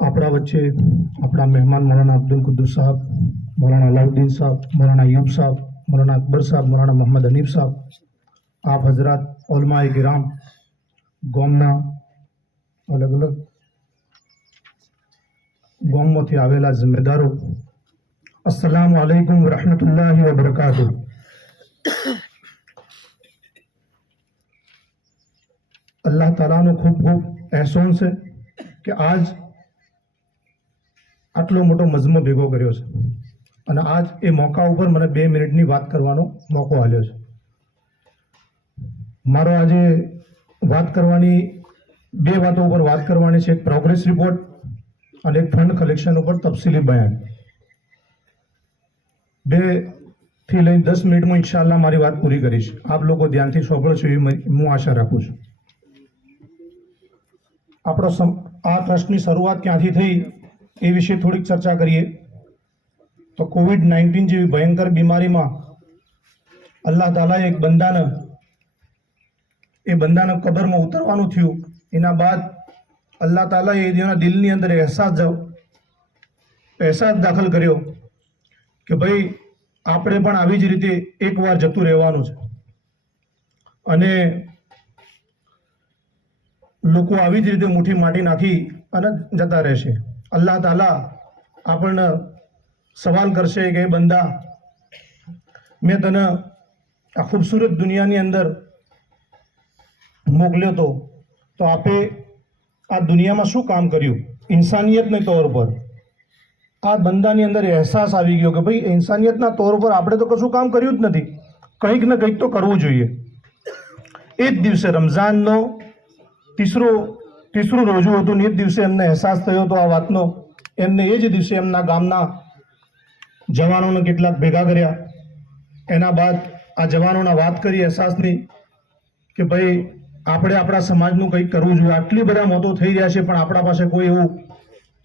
આપણા વચ્ચે આપણા મહેમાન મૌલાના અબ્દુલ કુદ્દુસ સાહેબ, મૌલાના અલાઉદ્દીન સાહેબ, મૌલાના અયુબ સાહેબ, મૌલાના અકબર સાહેબ, મૌલાના મોહમ્મદ હનીફ સાહેબ, આપ હજરાત ઉલમાએ કિરામ, ગામના અલગ અલગ ગામમાંથી આવેલા જિમ્મેદારો, अस्सलाम वालेकुम रहमतुल्लाहि व बरकातुह। अल्लाह तालानो खूब खूब एहसान છે કે આજ આટલો મોટો મજમો ભેગો કર્યો છે અને આજ એ મોકા ઉપર મને 2 મિનિટની વાત કરવાનો મોકો આપ્યો છે। મારો આજે વાત કરવાની 2 વાતો ઉપર વાત કરવાની છે, એક પ્રોગ્રેસ રિપોર્ટ અને એક ફંડ કલેક્શન ઉપર તફસીલી બયાન। 2 થી લઈને 10 મિનિટમાં ઇન્શાઅલ્લાહ મારી વાત પૂરી કરીશ। આપ લોકો ધ્યાનથી સાંભળો છો એવી હું આશા રાખું છું। આપણો આ ટ્રસ્ટની શરૂઆત ક્યાંથી થઈ એ વિશે થોડીક ચર્ચા કરીએ તો કોવિડ-19 જેવી ભયંકર બીમારીમાં અલ્લાહ તાલાએ એક બંદાને કબરમાં ઉતરવાનું થયું। એના બાદ અલ્લાહ તાલાએ એના દિલની અંદર અહેસાસ દાખલ કર્યો કે ભાઈ આપણે પણ આવી જ રીતે એકવાર જતું રહેવાનું છે અને લોકો આવી જ રીતે મુઠ્ઠી માટી નાખી અને જતા રહેશે। અલ્લાહ તાલા આપણને સવાલ કરશે કે બંદા, મેં તને આ ખૂબસૂરત દુનિયાની અંદર મોકલ્યો તો આપે આ દુનિયામાં શું કામ કર્યું? ઇન્સાનિયતના તौर પર આ બંદાની અંદર અહેસાસ આવી ગયો કે ભાઈ ઇન્સાનિયતના તौर પર આપણે તો કશું કામ કર્યું જ નથી, કંઈક ને કંઈક તો કરવું જોઈએ। એ જ દિવસે રમઝાનનો ત્રીસરું રોજુ હતું ને એ જ દિવસે એમને અહેસાસ થયો હતો આ વાતનો। એમને એ જ દિવસે એમના ગામના જવાનોને કેટલાક ભેગા કર્યા। એના બાદ આ જવાનોને વાત કરી અહેસાસની કે ભાઈ આપણે આપણા સમાજનું કંઈક કરવું જોઈએ। આટલી બધા મોતો થઈ રહ્યા છે પણ આપણા પાસે કોઈ એવું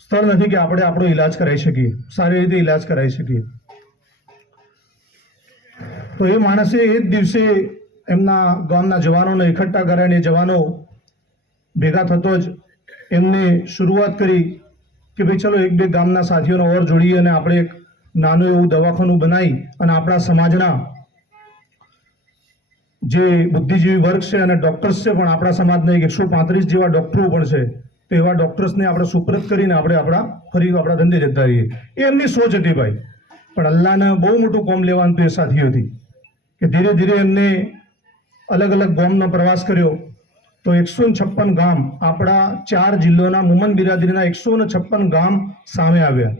સ્થળ નથી કે આપણે આપણો ઈલાજ કરાવી શકીએ, સારી રીતે ઈલાજ કરાવી શકીએ। તો એ માણસે એ જ દિવસે એમના ગામના જવાનોને એકઠા કર્યા અને જવાનો ભેગા થતો જ એમને શરૂઆત કરી કે ભાઈ ચલો 1-2 ગામના સાથીઓને ઓર જોડીએ અને આપણે એક નાનું એવું દવાખાનું બનાવી અને આપણા સમાજના જે બુદ્ધિજીવી વર્ગ છે અને ડૉક્ટર્સ છે પણ આપણા સમાજના 135 જેવા ડૉક્ટરો પણ છે, તો એવા ડૉક્ટર્સને આપણે સુપ્રત કરીને આપણે ફરી આપણા ધંધે જતા રહીએ। એ એમની સોચ હતી ભાઈ, પણ અલ્લાહને બહુ મોટું કોમ લેવાનું તો એ સાથીઓથી કે ધીરે ધીરે એમને અલગ અલગ ગામનો પ્રવાસ કર્યો તો 156 ગામ આપણા 4 જિલ્લાના મુમન બિરાદરીના 156 ગામ સામે આવ્યા।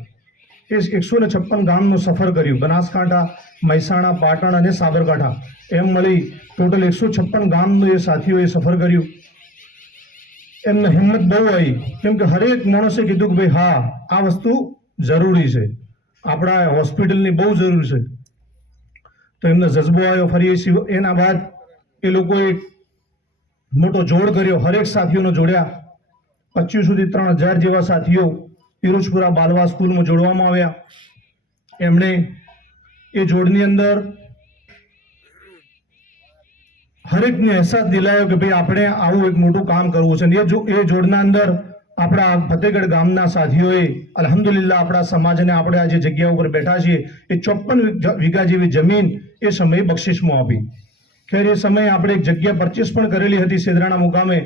એ 156 ગામનો સફર કર્યું, બનાસકાંઠા, મહેસાણા, પાટણ અને સાબરકાંઠા એમ મળી ટોટલ 156 ગામનું એ સાથીઓએ સફર કર્યું। એમને હિંમત બહુ આવી કેમ કે હરેક માણસે કીધું કે ભાઈ હા આ વસ્તુ જરૂરી છે, આપણા હોસ્પિટલની બહુ જરૂર છે। તો એમને જજ્બો આવ્યો। ફરી એના બાદ એ લોકોએ મોટો જોડ કર્યો, હરેક સાથીઓને જોડ્યા। 2500 થી 3000 જેવા સાથીઓ પિરોજપુરા બાલવા સ્કૂલમાં જોડવામાં આવ્યા। એમણે એ જોડની અંદર હરેકને અહેસાસ દિલાયો કે ભાઈ આપણે આવું એક મોટું કામ કરવું છે। એ જોડના અંદર આપણા ફતેહગઢ ગામના સાથીઓએ અલ્હમ્દુલિલ્લાહ આપણા સમાજને આપણે આ જે જગ્યા ઉપર બેઠા છીએ એ 54 વીઘા જેવી જમીન એ સમયે બક્ષિસમાં આપી। ખેર એ સમયે આપણે એક જગ્યા પરચેસ પણ કરેલી હતી સેદરાણા મુકામે,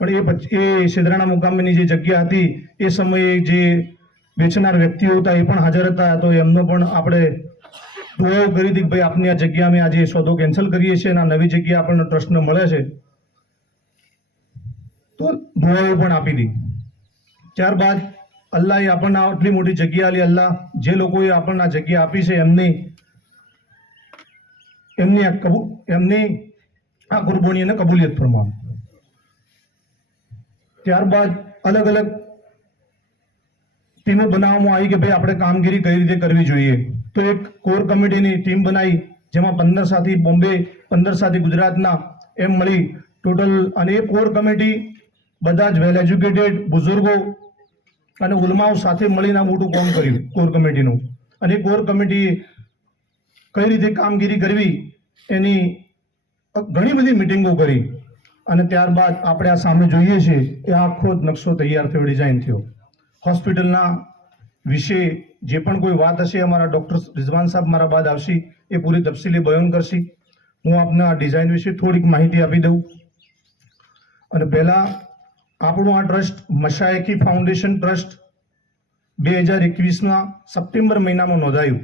પણ એ સેદરાણા મુકામેની જે જગ્યા હતી એ સમયે જે વેચનાર વ્યક્તિઓ હતા એ પણ હાજર હતા। તો એમનો પણ આપણે દુઆઓ કરી હતી કે ભાઈ આપની આ જગ્યા અમે આજે સોદો કેન્સલ કરીએ છીએ અને આ નવી જગ્યા આપણને ટ્રસ્ટને મળે છે, તો દુઆઓ પણ આપી હતી। ત્યારબાદ અલ્લાહે આપણને આટલી મોટી જગ્યા આલી, અલ્લાહ જે લોકોએ આપણને આ જગ્યા આપી છે એમની આ કુરબાનીને કબૂલિયત ફરમાવો। ત્યારબાદ અલગ અલગ ટીમો બનાવવામાં આવી કે ભાઈ આપણે કામગીરી કઈ રીતે કરવી જોઈએ। તો એક કોર કમિટીની ટીમ બનાવી જેમાં 15 સાથી બોમ્બે, 15 સાથી ગુજરાતના એમ મળી ટોટલ, અને એ કોર કમિટી બધા જ વેલ એજ્યુકેટેડ બુઝુર્ગો અને ઉલમાઓ સાથે મળીને મોટું કામ કર્યું કોર કમિટીનું। અને કોર કમિટી કઈ રીતે કામગીરી કરવી એની ઘણી બધી મિટિંગો કરી અને ત્યારબાદ આપણે આ સામે જોઈએ છીએ એ આખો નકશો તૈયાર થયો, ડિઝાઇન થયો। હોસ્પિટલના વિશે જે પણ કોઈ વાત હશે અમારા ડૉક્ટર રિઝવાન સાહેબ મારા બાદ આવશે એ પૂરી તફસીલી બયાન કરશે. હું આપને આ ડિઝાઇન વિશે થોડીક માહિતી આપી દઉં. અને પહેલાં આપણું આ ટ્રસ્ટ મશાયકી ફાઉન્ડેશન ટ્રસ્ટ 2021ના સપ્ટેમ્બર મહિનામાં નોંધાયું.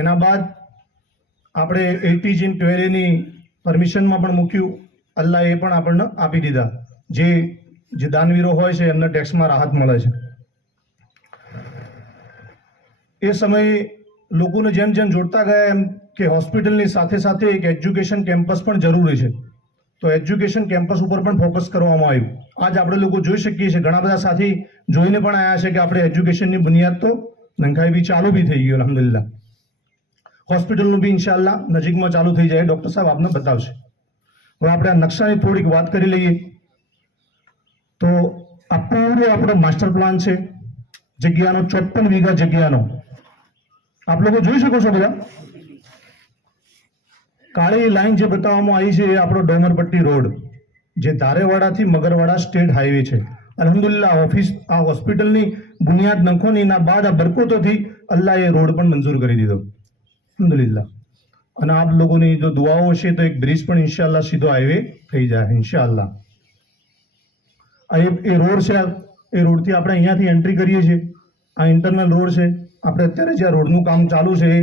એના બાદ આપણે 80 જીન ટ્વેરેની પરમિશનમાં પણ મૂક્યું. અલ્લાહ એ પણ આપણને આપી દીધા. જે દાનવીરો હોય છે એમને ટેક્સમાં રાહત મળે છે. એ સમયે લોકોને જેમ જેમ જોડતા ગયા એમ કે હોસ્પિટલની સાથે સાથે એક એજ્યુકેશન કેમ્પસ પણ જરૂરી છે. તો એજ્યુકેશન કેમ્પસ ઉપર પણ ફોકસ કરવામાં આવ્યું. આજ આપણે લોકો જોઈ શકીએ છીએ ઘણા બધા સાથી જોઈને પણ આવ્યા છે કે આપણે એજ્યુકેશનની બુનિયાદ તો નંખાઈ બી ચાલુ બી થઈ ગયું અલ્હમ્દુલિલ્લાહ. હોસ્પિટલનું બી ઇન્શાઅલ્લાહ નજીકમાં ચાલુ થઈ જાય ડૉક્ટર સાહેબ આપને બતાવશે. હવે આપણે આ નકશાની થોડીક વાત કરી લઈએ. તો આ પૂરો આપણો માસ્ટર પ્લાન છે જગ્યાનો 54 વીઘા જગ્યાનો. આપ લોકો જોઈ શકો છો બધા. કાળી લાઈન જે બતાવવામાં આવી છે એ આપણો ડોમરપટ્ટી રોડ જે ધારેવાડાથી મગરવાડા સ્ટેટ હાઈવે છે. અલ્હમ્દુલિલ્લાહ આ હોસ્પિટલની બુનિયાદ નંખોની એના બાદ આ બરકતોથી અલ્લાહ એ રોડ પણ મંજૂર કરી દીધો અલ્હમ્દુલિલ્લાહ. અને આપ લોકોની જો દુઆઓ છે તો એક બ્રિજ પણ ઇન્શાઅલ્લાહ સીધો હાઈવે થઈ જાય ઇન્શાઅલ્લાહ. એ રોડ છે. એ રોડથી આપણે અહીંયાથી એન્ટ્રી કરીએ છીએ. આ ઇન્ટરનલ રોડ છે. આપણે અત્યારે જે આ રોડનું કામ ચાલુ છે એ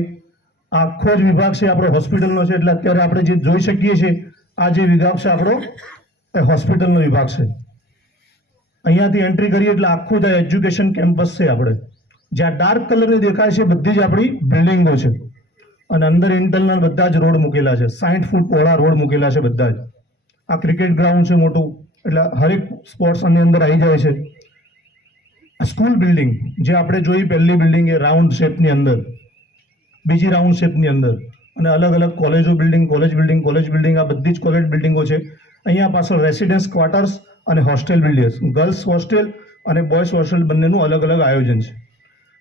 આખો જ વિભાગ છે આપણો હોસ્પિટલનો છે. એટલે અત્યારે આપણે જે જોઈ શકીએ છીએ આ જે વિભાગ છે આપણો એ હોસ્પિટલનો વિભાગ છે. અહીંયાથી એન્ટ્રી કરીએ એટલે આખું જ એજ્યુકેશન કેમ્પસ છે. આપણે જ્યાં ડાર્ક કલરની દેખાય છે બધી જ આપણી બિલ્ડિંગો છે. અને અંદર ઇન્ટરનલ બધા જ રોડ મૂકેલા છે. 60 ફૂટ પહોળા રોડ મૂકેલા છે બધા જ. આ ક્રિકેટ ગ્રાઉન્ડ છે મોટું એટલે હરેક સ્પોર્ટ્સ આની અંદર આવી જાય છે. સ્કૂલ બિલ્ડિંગ જે આપણે જોઈ પહેલી બિલ્ડિંગ એ રાઉન્ડ શેપની અંદર, બીજી રાઉન્ડ શેપની અંદર અને અલગ અલગ કોલેજ બિલ્ડિંગ આ બધી જ કોલેજ બિલ્ડિંગો છે. અહીંયા પાછળ રેસિડેન્સ ક્વાર્ટર્સ અને હોસ્ટેલ બિલ્ડિંગ્સ, ગર્લ્સ હોસ્ટેલ અને બોયઝ હોસ્ટેલ બંનેનું અલગ અલગ આયોજન છે.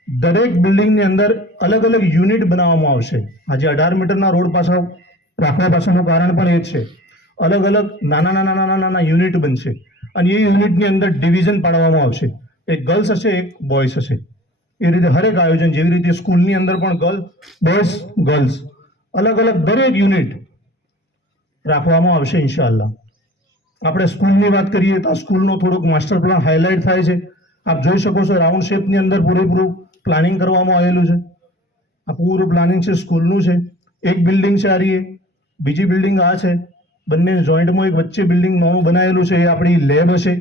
દરેક બિલ્ડિંગની અંદર અલગ અલગ યુનિટ બનાવવામાં આવશે. આજે 18 મીટરના રોડ પાછળ રાખવા પાછળનું કારણ પણ એ જ છે. અલગ અલગ નાના યુનિટ બનશે અને એ યુનિટની અંદર ડિવિઝન પાડવામાં આવશે. એક ગર્લ્સ હશે, એક બોયઝ હશે. એ રીતે હરેક આયોજન જેવી રીતે સ્કૂલની અંદર પણ બોયઝ ગર્લ્સ અલગ અલગ દરેક યુનિટ રાખવામાં આવશે ઇન્શાઅલ્લાહ. આપણે સ્કૂલની વાત કરીએ તો આ સ્કૂલનો થોડોક માસ્ટર પ્લાન હાઇલાઇટ થાય છે. આપ જોઈ શકો છો રાઉન્ડ શેપની અંદર પૂરેપૂરું પ્લાનિંગ કરવામાં આવેલું છે. આ પૂરું પ્લાનિંગ છે સ્કૂલનું છે. એક બિલ્ડિંગ છે આ રહી, બીજી બિલ્ડિંગ આ છે. બંને જોઈન્ટમાં એક વચ્ચે બિલ્ડિંગ નવું બનાવેલું છે. એ આપણી લેબ હશે,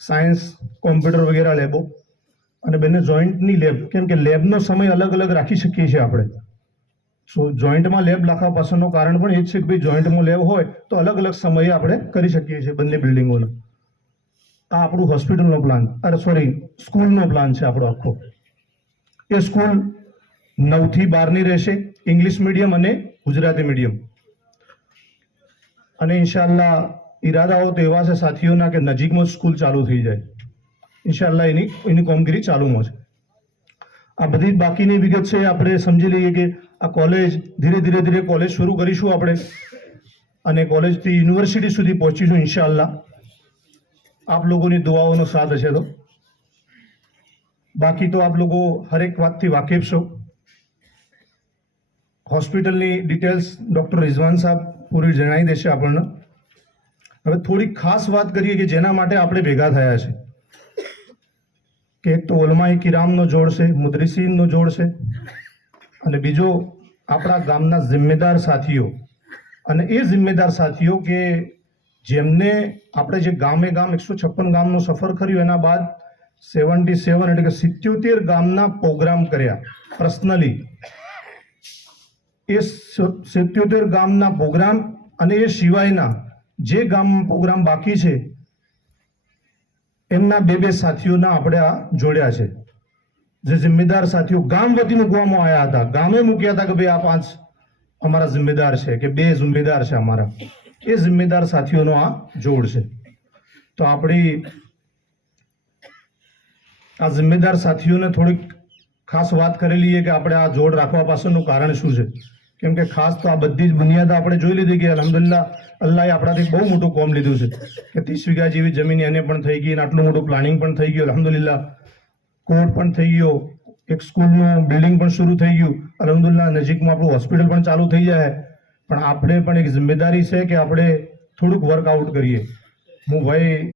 સાયન્સ કોમ્પ્યુટર વગેરે લેબો. અને બંને જોઈન્ટની લેબ, કેમ કે લેબનો સમય અલગ અલગ રાખી શકીએ છીએ આપણે. સો જોઈન્ટમાં લેબ રાખવા પાછળનું કારણ પણ એ જ છે કે ભાઈ જોઈન્ટમાં લેબ હોય તો અલગ અલગ સમયે આપણે કરી શકીએ છીએ બંને બિલ્ડિંગોનો. આ આપણું હોસ્પિટલનો પ્લાન સ્કૂલનો પ્લાન છે આપણો આખો. એ સ્કૂલ 9 થી 12ની રહેશે, ઇંગ્લિશ મીડિયમ અને ગુજરાતી મીડિયમ. અને ઇન્શાઅલ્લાહ ઈરાદાઓ તો એવા છે સાથીઓના કે નજીકમાં સ્કૂલ ચાલુ થઈ જાય ઇન્શાઅલ્લાહ. એની કામગીરી ચાલુમાં છે. આ બધી બાકીની વિગત છે આપણે સમજી લઈએ કે આ કોલેજ ધીરે કોલેજ શરૂ કરીશું આપણે અને કોલેજથી યુનિવર્સિટી સુધી પહોંચીશું ઇન્શાઅલ્લાહ. આપ લોકોની દુઆઓનો સાથ હશે તો. બાકી તો આપ લોકો હરેક વાતથી વાકેફ છો. હોસ્પિટલની ડિટેલ્સ ડૉક્ટર રિઝવાન સાહેબ પૂરી જણાવી દેશે આપણને. હવે થોડીક ખાસ વાત કરીએ કે જેના માટે આપણે ભેગા થયા છે. કે એક તો ઉલમાએ કિરામનો જોડ છે, મુદરિસીનનો જોડ છે અને બીજો આપણા ગામના જિમ્મેદાર સાથીઓ. અને એ જિમ્મેદાર સાથીઓ કે જેમને આપણે જે ગામે ગામ 156 ગામનો સફર કર્યો એના બાદ 77 એટલે કે 77 ગામના પ્રોગ્રામ કર્યા પર્સનલી. એ 77 ગામના પ્રોગ્રામ અને એ સિવાયના જે ગામમાં પ્રોગ્રામ બાકી છે એમના બે સાથીઓના આપણે આ જોડ્યા છે. જે જિમ્મેદાર સાથીઓ ગામ વતી મૂકવામાં આવ્યા હતા, ગામે મૂક્યા હતા કે ભાઈ આ 5 અમારા જિમ્મેદાર છે કે 2 જિમ્મેદાર છે અમારા. એ જિમ્મેદાર સાથીઓનો આ જોડ છે. તો આપણી આ જિમ્મેદાર સાથીઓને થોડીક ખાસ વાત કરી લઈએ કે આપણે આ જોડ રાખવા પાછળનું કારણ શું છે. કેમ કે ખાસ તો આ બધી જ બુનિયાદ આપણે જોઈ લીધી કે અલ્હમ્દુલિલ્લાહ અલ્લાહે આપણાથી બહુ મોટું કામ લીધું છે કે 30 વીઘા જેવી જમીન એને પણ થઈ ગઈ અને આટલું મોટું પ્લાનિંગ પણ થઈ ગયું અલ્હમ્દુલિલ્લાહ. કોર્ટ પણ થઈ ગયો, એક સ્કૂલનું બિલ્ડિંગ પણ શરૂ થઈ ગયું, અલહમદુલિલ્લાહ નજીકમાં આપણું હોસ્પિટલ પણ ચાલુ થઈ જાય. પણ આપણે પણ એક જિમ્મેદારી છે કે આપણે થોડુંક વર્કઆઉટ કરીએ. હું ભાઈ